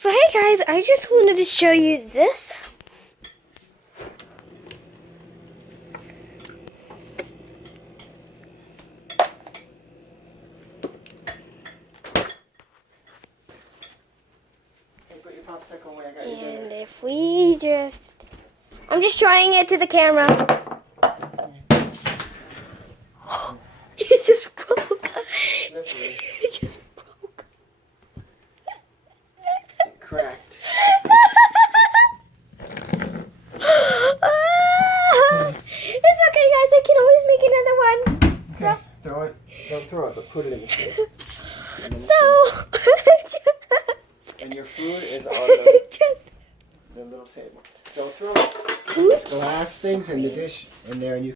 So hey guys, I just wanted to show you this. Put your popsicle away. I got your dinner. And if we just... I'm just showing it to the camera. It just broke. Slippery. It just broke. It cracked. It's okay guys, I can always make another one. Okay. Throw it. Don't throw it, but put it in the tray. So... And your food is on the just... little table. Don't throw it. There's glass things in the dish in there, and you